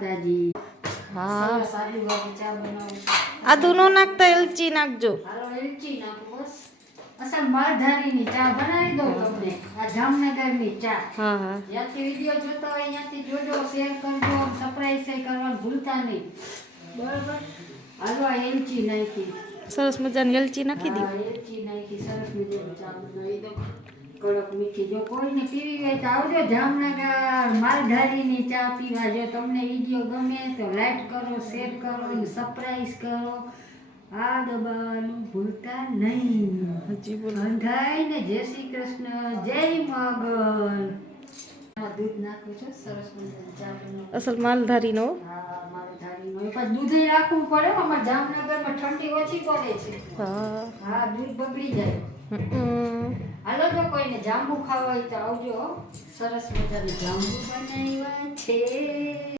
માતાજી. હા સરસ આદુવાળી ચા બનાવું. આદુ નો નાખતા એલચી નાખજો. હાલો એલચી નાખો બસ. અસલ માલધારીની ચા બનાવી દઉં તમને. આ જામનગરની ચા. હા હા જ્યાંથી વિડીયો જોતા હોય ત્યાંથી જોજો, શેર કરજો, સબસ્ક્રાઇબ કરવાનું ભૂલતા નહીં. બરાબર. હાલો આ એલચી નાખી. સરસ મજાની એલચી નાખી દી. હા, એલચી નાખી. સરસ મજાની ચા બનાવી દો. કડક મીઠી. જો કોઈને પીવી હોય તો આવજો જામનગર માલધારીની ચા પીવા. જો તમને વિડીયો ગમે તો લાઈક કરો, શેર કરો, સબસ્ક્રાઇબ કરો. આ દબાવવાનું ભૂલતા નહીં. હજી બોલો. બંધાઈને જય શ્રી કૃષ્ણ, જય મગન. દૂધ નાખું છું. સરસ મજાની ચા બનાવું. અસલ માલધારી નો. હા, માલધારીનો. એ પાછું દૂધે રાખવું પડે. અમારે જામનગરમાં ઠંડી ઓછી પડે છે. હા હા, દૂધ બગડી જાય. હાલો તો કોઈને જાંબુ ખાવા હોય તો આવજો. સરસ મજાની જાંબુ બનાવ્યા છે.